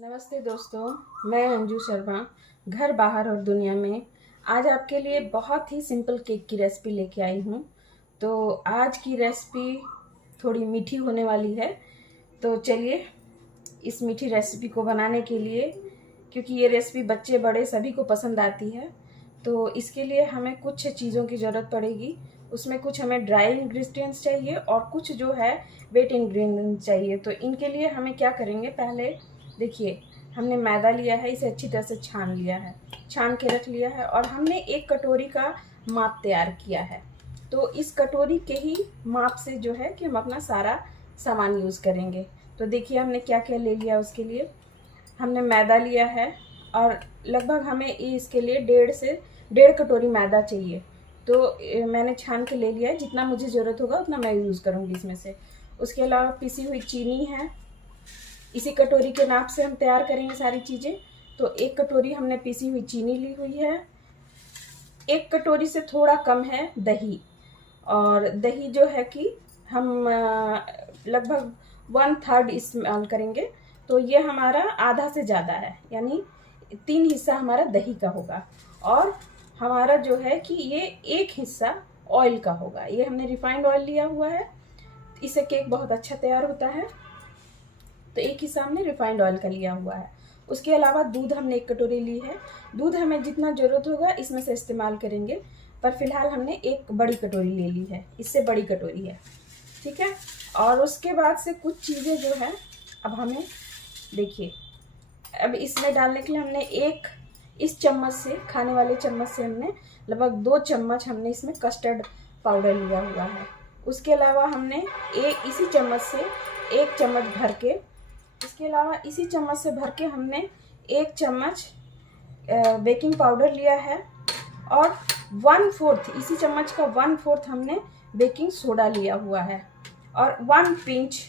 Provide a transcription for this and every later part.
नमस्ते दोस्तों, मैं अंजू शर्मा घर बाहर और दुनिया में आज आपके लिए बहुत ही सिंपल केक की रेसिपी लेके आई हूँ। तो आज की रेसिपी थोड़ी मीठी होने वाली है। तो चलिए इस मीठी रेसिपी को बनाने के लिए, क्योंकि ये रेसिपी बच्चे बड़े सभी को पसंद आती है, तो इसके लिए हमें कुछ चीज़ों की ज़रूरत पड़ेगी। उसमें कुछ हमें ड्राई इंग्रेडिएंट्स चाहिए और कुछ जो है वेट इंग्रेडिएंट्स चाहिए। तो इनके लिए हमें क्या करेंगे, पहले देखिए हमने मैदा लिया है, इसे अच्छी तरह से छान लिया है, छान के रख लिया है और हमने एक कटोरी का माप तैयार किया है। तो इस कटोरी के ही माप से जो है कि हम अपना सारा सामान यूज़ करेंगे। तो देखिए हमने क्या क्या ले लिया। उसके लिए हमने मैदा लिया है और लगभग हमें इसके लिए 1.5 कटोरी मैदा चाहिए। तो मैंने छान के ले लिया है, जितना मुझे ज़रूरत होगा उतना मैं यूज़ करूँगी इसमें से। उसके अलावा पिसी हुई चीनी है, इसी कटोरी के नाप से हम तैयार करेंगे सारी चीज़ें। तो 1 कटोरी हमने पिसी हुई चीनी ली हुई है। 1 कटोरी से थोड़ा कम है दही, और दही जो है कि हम लगभग 1/3 इस्तेमाल करेंगे। तो ये हमारा आधा से ज़्यादा है, यानी 3 हिस्सा हमारा दही का होगा। और हमारा जो है कि ये 1 हिस्सा ऑयल का होगा। ये हमने रिफाइंड ऑयल लिया हुआ है, इससे केक बहुत अच्छा तैयार होता है। तो 1 हिस्सा हमने रिफाइंड ऑयल का लिया हुआ है। उसके अलावा दूध हमने 1 कटोरी ली है। दूध हमें जितना ज़रूरत होगा इसमें से इस्तेमाल करेंगे, पर फिलहाल हमने 1 बड़ी कटोरी ले ली है, इससे बड़ी कटोरी है, ठीक है। और उसके बाद से कुछ चीज़ें जो है अब हमें देखिए, अब इसमें डालने के लिए हमने इस चम्मच से, खाने वाले चम्मच से हमने लगभग 2 चम्मच हमने इसमें कस्टर्ड पाउडर लिया हुआ है। उसके अलावा हमने इसी चम्मच से 1 चम्मच भर के, इसके अलावा इसी चम्मच से भर के हमने 1 चम्मच बेकिंग पाउडर लिया है और 1/4 इसी चम्मच का 1/4 हमने बेकिंग सोडा लिया हुआ है। और 1 पिंच,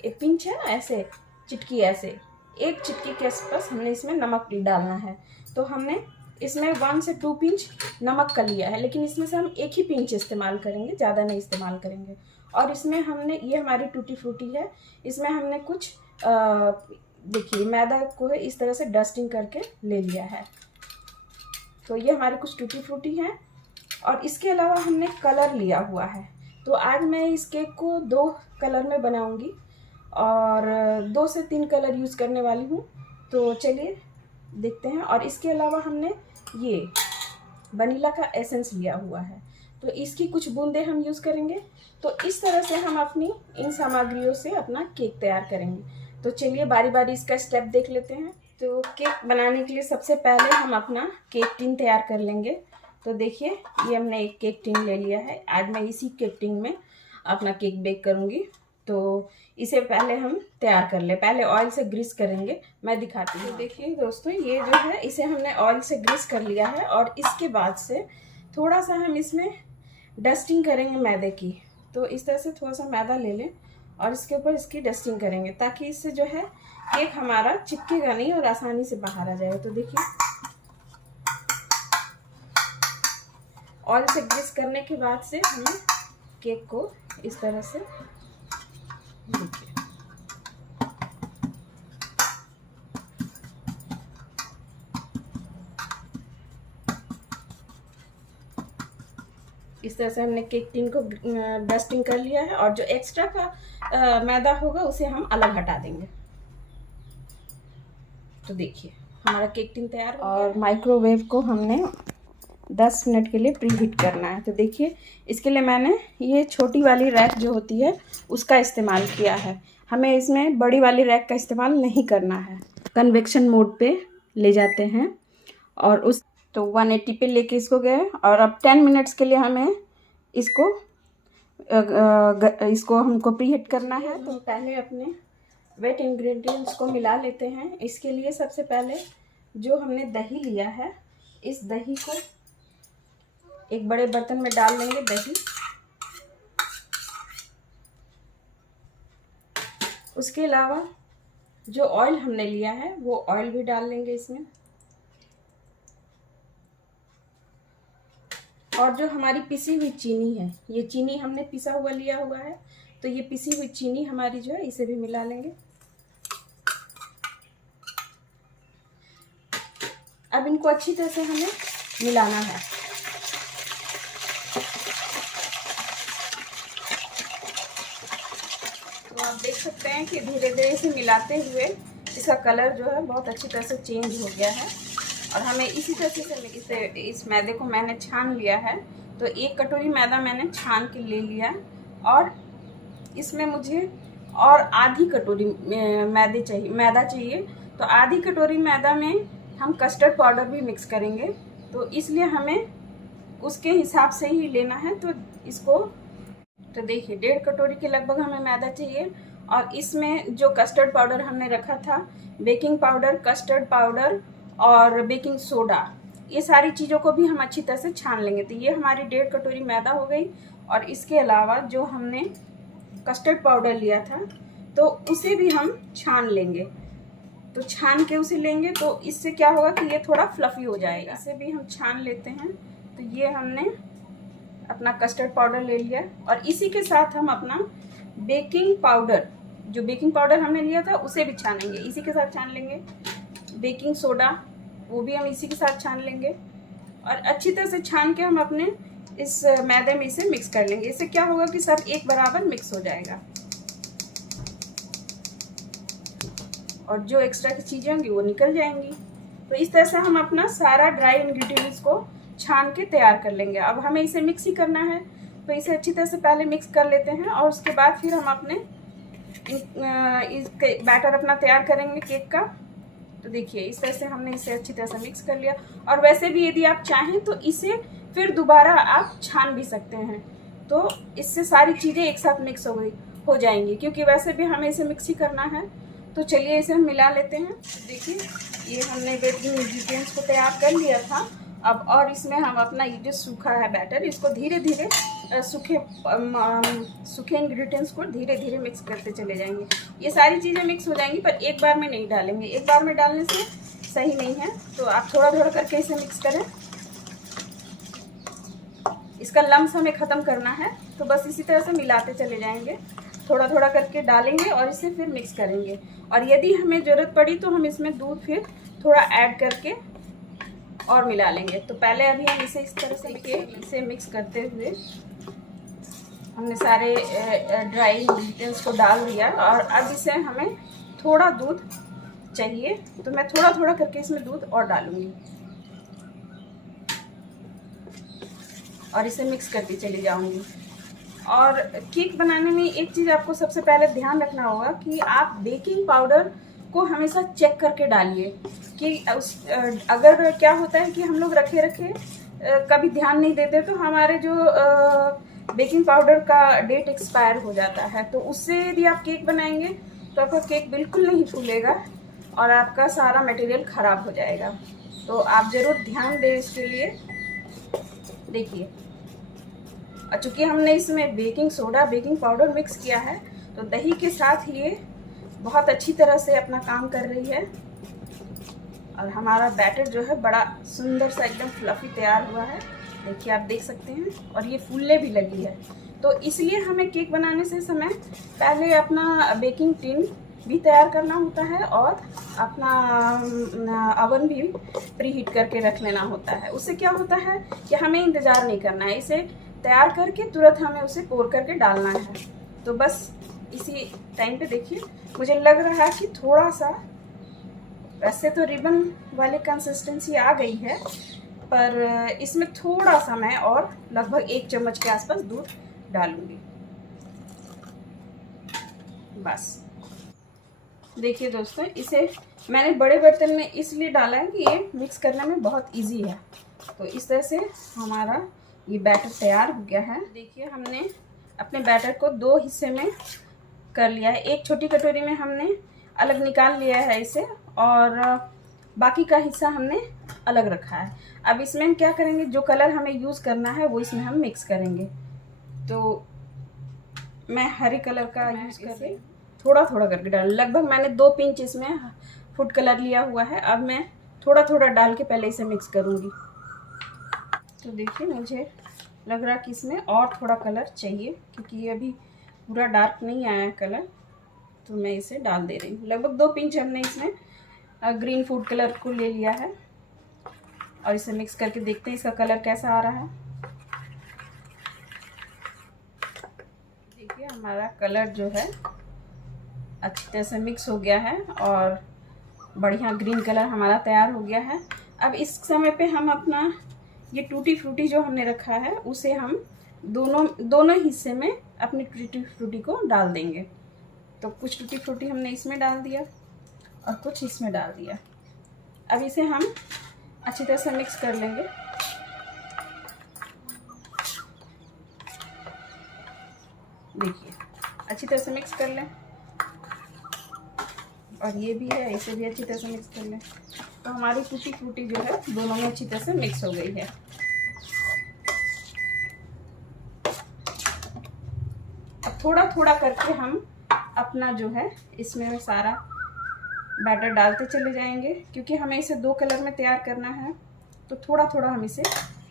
एक पिंच है ना, ऐसे चिटकी, ऐसे 1 चिटकी के आसपास हमने इसमें नमक डालना है। तो हमने इसमें 1 से 2 पिंच नमक का लिया है, लेकिन इसमें से हम 1 ही पिंच इस्तेमाल करेंगे, ज़्यादा नहीं इस्तेमाल करेंगे। और इसमें हमने, ये हमारी टूटी फ्रूटी है, इसमें हमने कुछ देखिए मैदा को है इस तरह से डस्टिंग करके ले लिया है। तो ये हमारी कुछ टूटी फ्रूटी है। और इसके अलावा हमने कलर लिया हुआ है। तो आज मैं इस केक को 2 कलर में बनाऊंगी और 2 से 3 कलर यूज़ करने वाली हूँ। तो चलिए देखते हैं। और इसके अलावा हमने ये वनीला का एसेंस लिया हुआ है, तो इसकी कुछ बूंदें हम यूज़ करेंगे। तो इस तरह से हम अपनी इन सामग्रियों से अपना केक तैयार करेंगे। तो चलिए बारी बारी इसका स्टेप देख लेते हैं। तो केक बनाने के लिए सबसे पहले हम अपना केक टिन तैयार कर लेंगे। तो देखिए ये हमने एक केक टिन ले लिया है। आज मैं इसी केक टिन में अपना केक बेक करूँगी। तो इसे पहले हम तैयार कर ले, पहले ऑयल से ग्रीस करेंगे, मैं दिखाती हूँ। तो देखिए दोस्तों, ये जो है इसे हमने ऑयल से ग्रीस कर लिया है और इसके बाद से थोड़ा सा हम इसमें डस्टिंग करेंगे मैदे की। तो इस तरह से थोड़ा सा मैदा ले लें और इसके ऊपर इसकी डस्टिंग करेंगे, ताकि इससे जो है केक हमारा चिपकेगा नहीं और आसानी से बाहर आ जाएगा। तो देखिए ऑयल से ग्रीस करने के बाद से हमें केक को इस तरह से, देखिए इस तरह से हमने केक टिन को डस्टिंग कर लिया है। और जो एक्स्ट्रा का मैदा होगा उसे हम अलग हटा देंगे। तो देखिए हमारा केक टिन तैयार हो गया। और माइक्रोवेव को हमने 10 मिनट के लिए प्री हीट करना है। तो देखिए इसके लिए मैंने ये छोटी वाली रैक जो होती है उसका इस्तेमाल किया है। हमें इसमें बड़ी वाली रैक का इस्तेमाल नहीं करना है। कन्वेक्शन मोड पे ले जाते हैं और उस तो 180 पे लेके इसको गए। और अब 10 मिनट्स के लिए हमें इसको हमको प्री हीट करना है। तो पहले अपने वेट इंग्रेडिएंट्स को मिला लेते हैं। इसके लिए सबसे पहले जो हमने दही लिया है, इस दही को एक बड़े बर्तन में डाल लेंगे दही। उसके अलावा जो ऑयल हमने लिया है वो ऑयल भी डाल लेंगे इसमें। और जो हमारी पिसी हुई चीनी है, ये चीनी हमने पिसा हुआ लिया हुआ है, तो ये पिसी हुई चीनी हमारी जो है इसे भी मिला लेंगे। अब इनको अच्छी तरह से हमें मिलाना है। तो आप देख सकते हैं कि धीरे धीरे इसे मिलाते हुए इसका कलर जो है बहुत अच्छी तरह से चेंज हो गया है। और हमें इसी तरह से इस मैदे को मैंने छान लिया है। तो 1 कटोरी मैदा मैंने छान के ले लिया और इसमें मुझे और आधी कटोरी मैदा चाहिए। तो आधी कटोरी मैदा में हम कस्टर्ड पाउडर भी मिक्स करेंगे, तो इसलिए हमें उसके हिसाब से ही लेना है। तो इसको तो देखिए 1.5 कटोरी के लगभग हमें मैदा चाहिए। और इसमें जो कस्टर्ड पाउडर हमने रखा था, बेकिंग पाउडर, कस्टर्ड पाउडर और बेकिंग सोडा, ये सारी चीज़ों को भी हम अच्छी तरह से छान लेंगे। तो ये हमारी 1.5 कटोरी मैदा हो गई। और इसके अलावा जो हमने कस्टर्ड पाउडर लिया था तो उसे भी हम छान लेंगे। तो छान के उसे लेंगे तो इससे क्या होगा कि ये थोड़ा फ्लफी हो जाएगा। इसे भी हम छान लेते हैं। तो ये हमने अपना कस्टर्ड पाउडर ले लिया और इसी के साथ हम अपना बेकिंग पाउडर, जो बेकिंग पाउडर हमने लिया था उसे भी छानेंगे, इसी के साथ छान लेंगे। बेकिंग सोडा, वो भी हम इसी के साथ छान लेंगे। और अच्छी तरह से छान के हम अपने इस मैदे में इसे मिक्स कर लेंगे। इससे क्या होगा कि सब एक बराबर मिक्स हो जाएगा और जो एक्स्ट्रा की चीज़ें होंगी वो निकल जाएंगी। तो इस तरह से हम अपना सारा ड्राई इंग्रेडिएंट्स को छान के तैयार कर लेंगे। अब हमें इसे मिक्स ही करना है, तो इसे अच्छी तरह से पहले मिक्स कर लेते हैं और उसके बाद फिर हम अपने इसके बैटर अपना तैयार करेंगे केक का। तो देखिए इस तरह से हमने इसे अच्छी तरह से मिक्स कर लिया। और वैसे भी यदि आप चाहें तो इसे फिर दोबारा आप छान भी सकते हैं, तो इससे सारी चीज़ें एक साथ मिक्स हो जाएंगी, क्योंकि वैसे भी हमें इसे मिक्स ही करना है। तो चलिए इसे हम मिला लेते हैं। देखिए ये हमने बेकिंग इंग्रेडिएंट्स को तैयार कर लिया था। अब और इसमें हम अपना ये जो सूखा है बैटर, इसको धीरे धीरे सूखे इंग्रेडिएंट्स को धीरे धीरे मिक्स करते चले जाएंगे। ये सारी चीज़ें मिक्स हो जाएंगी, पर एक बार में नहीं डालेंगे, एक बार में डालने से सही नहीं है। तो आप थोड़ा थोड़ा करके इसे मिक्स करें। इसका लम्स हमें ख़त्म करना है, तो बस इसी तरह से मिलाते चले जाएंगे, थोड़ा थोड़ा करके डालेंगे और इसे फिर मिक्स करेंगे। और यदि हमें ज़रूरत पड़ी तो हम इसमें दूध फिर थोड़ा ऐड करके और मिला लेंगे। तो पहले अभी हम इसे इस तरह से इसे मिक्स करते हुए हमने सारे ड्राई इंग्रेडिएंट्स को डाल दिया। और अब इसे हमें थोड़ा दूध चाहिए, तो मैं थोड़ा थोड़ा करके इसमें दूध और डालूंगी और इसे मिक्स करती चली जाऊंगी। और केक बनाने में एक चीज़ आपको सबसे पहले ध्यान रखना होगा कि आप बेकिंग पाउडर को हमेशा चेक करके डालिए कि अगर क्या होता है कि हम लोग रखे कभी ध्यान नहीं देते तो हमारे जो बेकिंग पाउडर का डेट एक्सपायर हो जाता है। तो उससे यदि आप केक बनाएंगे तो आपका केक बिल्कुल नहीं फूलेगा और आपका सारा मटेरियल ख़राब हो जाएगा। तो आप ज़रूर ध्यान दें इसके लिए। देखिए, और चूँकि हमने इसमें baking soda, baking powder mix किया है, तो दही के साथ ये बहुत अच्छी तरह से अपना काम कर रही है। और हमारा बैटर जो है बड़ा सुंदर सा एकदम फ्लफी तैयार हुआ है। देखिए आप देख सकते हैं, और ये फूलने भी लगी है। तो इसलिए हमें केक बनाने से समय पहले अपना बेकिंग टिन भी तैयार करना होता है और अपना अवन भी प्रीहीट करके रख लेना होता है। उससे क्या होता है कि हमें इंतज़ार नहीं करना है, इसे तैयार करके तुरंत हमें उसे पोर करके डालना है। तो बस इसी टाइम पे देखिए मुझे लग रहा है कि थोड़ा सा, वैसे तो रिबन वाली कंसिस्टेंसी आ गई है, पर इसमें थोड़ा सा मैं और लगभग 1 चम्मच के आसपास दूध डालूंगी। बस देखिए दोस्तों, इसे मैंने बड़े बर्तन में इसलिए डाला है कि ये मिक्स करने में बहुत इजी है। तो इस तरह से हमारा ये बैटर तैयार हो गया है। देखिए हमने अपने बैटर को 2 हिस्से में कर लिया है। एक छोटी कटोरी में हमने अलग निकाल लिया है इसे, और बाकी का हिस्सा हमने अलग रखा है। अब इसमें हम क्या करेंगे, जो कलर हमें यूज़ करना है वो इसमें हम मिक्स करेंगे। तो मैं हरे कलर का यूज़ कर रही, थोड़ा थोड़ा करके डाल, लगभग मैंने 2 पिंच इसमें फूड कलर लिया हुआ है। अब मैं थोड़ा थोड़ा डाल के पहले इसे मिक्स करूँगी। तो देखिए मुझे लग रहा कि इसमें और थोड़ा कलर चाहिए, क्योंकि ये अभी पूरा डार्क नहीं आया है कलर। तो मैं इसे डाल दे रही हूँ। लगभग 2 पिंच हमने इसमें ग्रीन फूड कलर को ले लिया है। और इसे मिक्स करके देखते हैं इसका कलर कैसा आ रहा है। देखिए हमारा कलर जो है अच्छी तरह से मिक्स हो गया है और बढ़िया ग्रीन कलर हमारा तैयार हो गया है। अब इस समय पे हम अपना ये टूटी फ्रूटी जो हमने रखा है उसे हम दोनों हिस्से में अपनी टूटी फ्रूटी को डाल देंगे। तो कुछ टूटी फ्रूटी हमने इसमें डाल दिया और कुछ इसमें डाल दिया। अब इसे हम अच्छी तरह से मिक्स कर लेंगे। देखिए अच्छी तरह से मिक्स कर लें और ये भी है, इसे भी अच्छी तरह से मिक्स कर लें। तो हमारी टूटी फ्रूटी जो है दोनों में अच्छी तरह से मिक्स हो गई है। अब थोड़ा थोड़ा करके हम अपना जो है इसमें सारा बैटर डालते चले जाएंगे, क्योंकि हमें इसे 2 कलर में तैयार करना है। तो थोड़ा थोड़ा हम इसे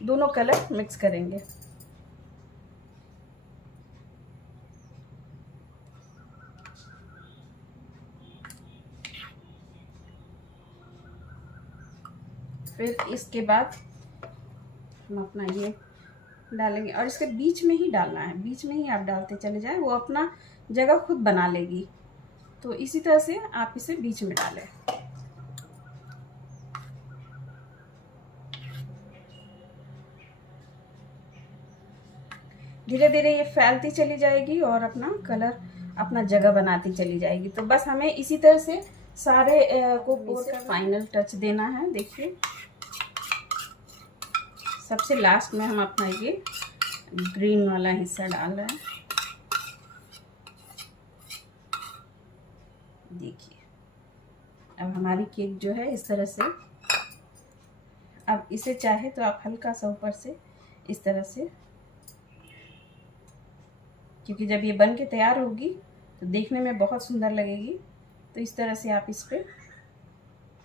दोनों कलर मिक्स करेंगे। फिर इसके बाद हम अपना ये डालेंगे और इसके बीच में ही डालना है, बीच में ही आप डालते चले जाएं, वो अपना जगह खुद बना लेगी। तो इसी तरह से आप इसे बीच में डालें। धीरे धीरे ये फैलती चली जाएगी और अपना कलर अपना जगह बनाती चली जाएगी। तो बस हमें इसी तरह से सारे को पोर कर फाइनल टच देना है। देखिए सबसे लास्ट में हम अपना ये ग्रीन वाला हिस्सा डाल रहे हैं। देखिए अब हमारी केक जो है इस तरह से, अब इसे चाहे तो आप हल्का सा ऊपर से इस तरह से, क्योंकि जब ये बन के तैयार होगी तो देखने में बहुत सुंदर लगेगी। तो इस तरह से आप इस पर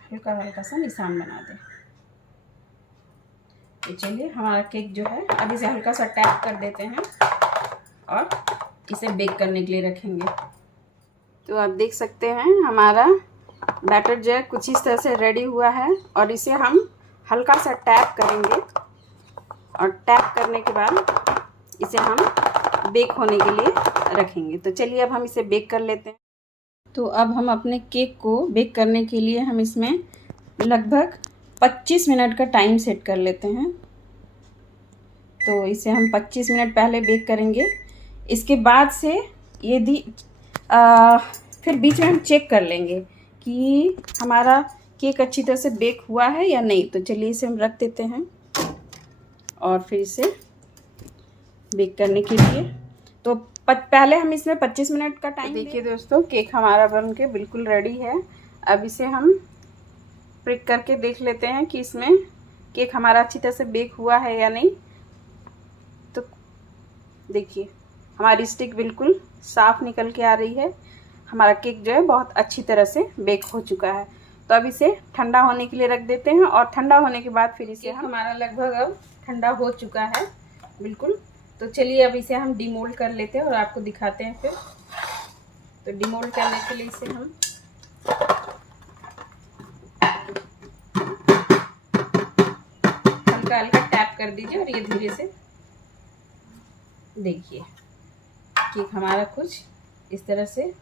हल्का हल्का सा निशान बना दें। तो चलिए हमारा केक जो है अब इसे हल्का सा टैप कर देते हैं और इसे बेक करने के लिए रखेंगे। तो आप देख सकते हैं हमारा बैटर जो है कुछ इस तरह से रेडी हुआ है और इसे हम हल्का सा टैप करेंगे और टैप करने के बाद इसे हम बेक होने के लिए रखेंगे। तो चलिए अब हम इसे बेक कर लेते हैं। तो अब हम अपने केक को बेक करने के लिए हम इसमें लगभग 25 मिनट का टाइम सेट कर लेते हैं। तो इसे हम 25 मिनट पहले बेक करेंगे। इसके बाद से यदि फिर बीच में हम चेक कर लेंगे कि हमारा केक अच्छी तरह से बेक हुआ है या नहीं। तो चलिए इसे हम रख देते हैं और फिर इसे बेक करने के लिए। तो पहले हम इसमें 25 मिनट का टाइम देखिए दोस्तों, केक हमारा बन के बिल्कुल रेडी है। अब इसे हम प्रिक करके देख लेते हैं कि इसमें केक हमारा अच्छी तरह से बेक हुआ है या नहीं। तो देखिए हमारी स्टिक बिल्कुल साफ निकल के आ रही है। हमारा केक जो है बहुत अच्छी तरह से बेक हो चुका है। तो अब इसे ठंडा होने के लिए रख देते हैं और ठंडा होने के बाद फिर इसे हमारा लगभग अब ठंडा हो चुका है बिल्कुल। तो चलिए अब इसे हम डीमोल्ड कर लेते हैं और आपको दिखाते हैं फिर। तो डीमोल्ड करने के लिए इसे हम हल्का हल्का टैप कर दीजिए और ये धीरे से देखिए केक हमारा कुछ इस तरह से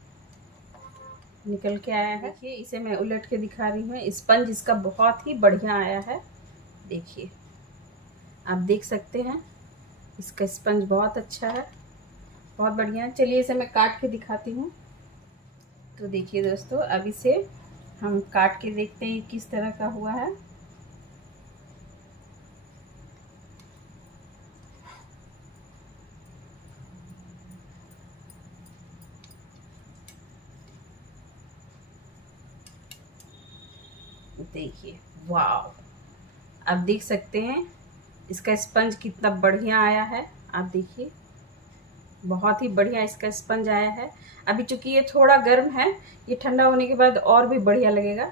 निकल के आया है। देखिए इसे मैं उलट के दिखा रही हूँ। स्पंज इसका बहुत ही बढ़िया आया है। देखिए आप देख सकते हैं इसका स्पंज बहुत अच्छा है, बहुत बढ़िया है। चलिए इसे मैं काट के दिखाती हूँ। तो देखिए दोस्तों अब इसे हम काट के देखते हैं किस तरह का हुआ है। देखिए वाव, आप देख सकते हैं इसका स्पंज कितना बढ़िया आया है। आप देखिए बहुत ही बढ़िया इसका स्पंज आया है। अभी चूंकि ये थोड़ा गर्म है, ये ठंडा होने के बाद और भी बढ़िया लगेगा।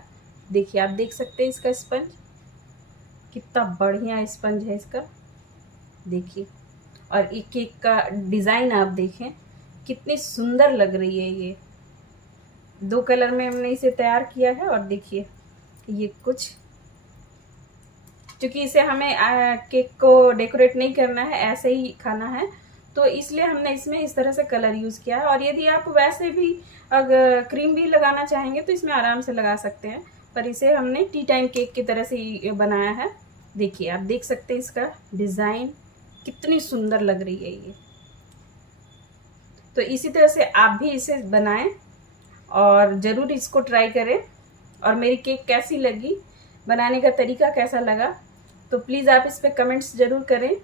देखिए आप देख सकते हैं इसका स्पंज कितना बढ़िया स्पंज है इसका। देखिए और ये केक का डिज़ाइन आप देखें कितनी सुंदर लग रही है। ये 2 कलर में हमने इसे तैयार किया है और देखिए ये कुछ क्योंकि इसे हमें केक को डेकोरेट नहीं करना है, ऐसे ही खाना है, तो इसलिए हमने इसमें इस तरह से कलर यूज़ किया है। और यदि आप वैसे भी अगर क्रीम भी लगाना चाहेंगे तो इसमें आराम से लगा सकते हैं, पर इसे हमने टी टाइम केक की तरह से बनाया है। देखिए, आप देख सकते हैं इसका डिज़ाइन कितनी सुंदर लग रही है ये। तो इसी तरह से आप भी इसे बनाएं और ज़रूर इसको ट्राई करें। और मेरी केक कैसी लगी, बनाने का तरीका कैसा लगा, तो प्लीज़ आप इस पर कमेंट्स ज़रूर करें।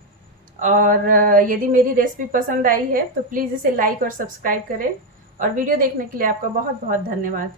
और यदि मेरी रेसिपी पसंद आई है तो प्लीज़ इसे लाइक और सब्सक्राइब करें। और वीडियो देखने के लिए आपका बहुत बहुत धन्यवाद।